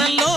మనలో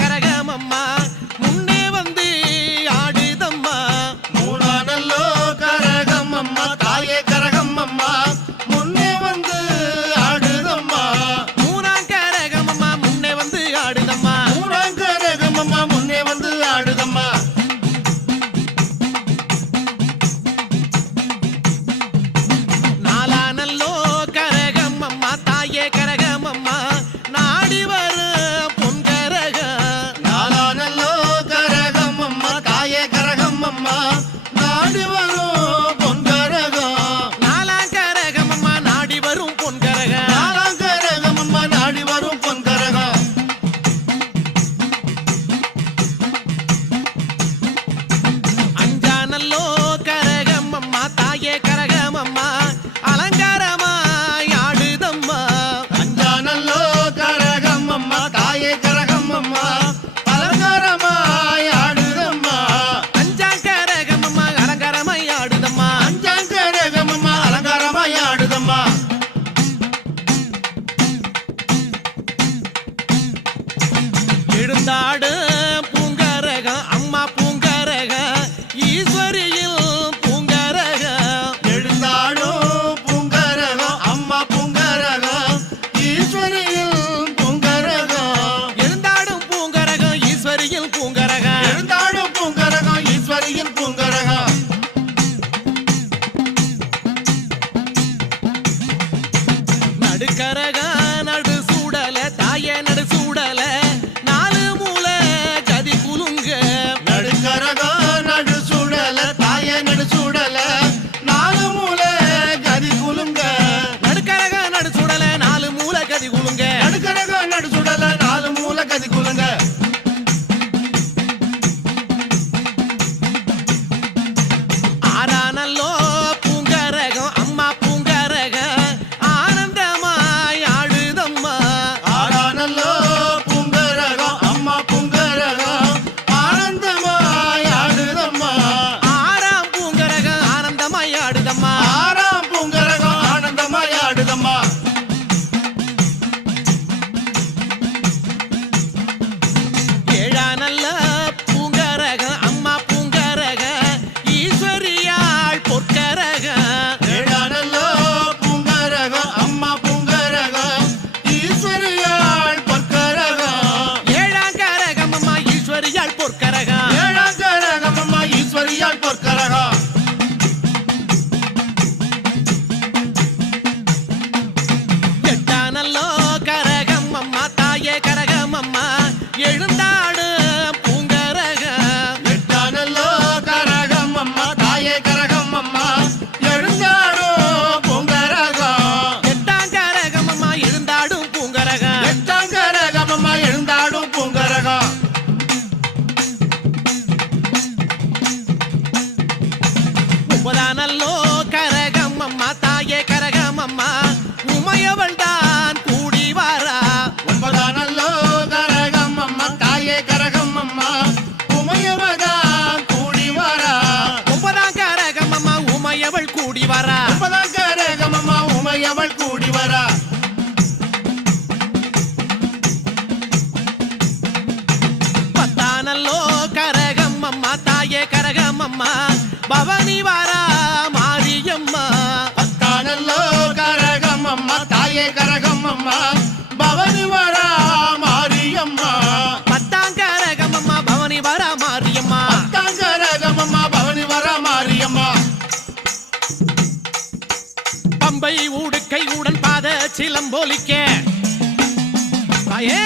కరగమమ్మా. జరగా por cara கூடி வரா. பத்தானல்லோ கரகம் அம்மா தாயே கரகம் அம்மா பவனி வரா மாரியம்மா. பத்தானல்லோ கரகம் அம்மா தாயே கரகம் அம்மா சிலம்பொலிக்க தாயே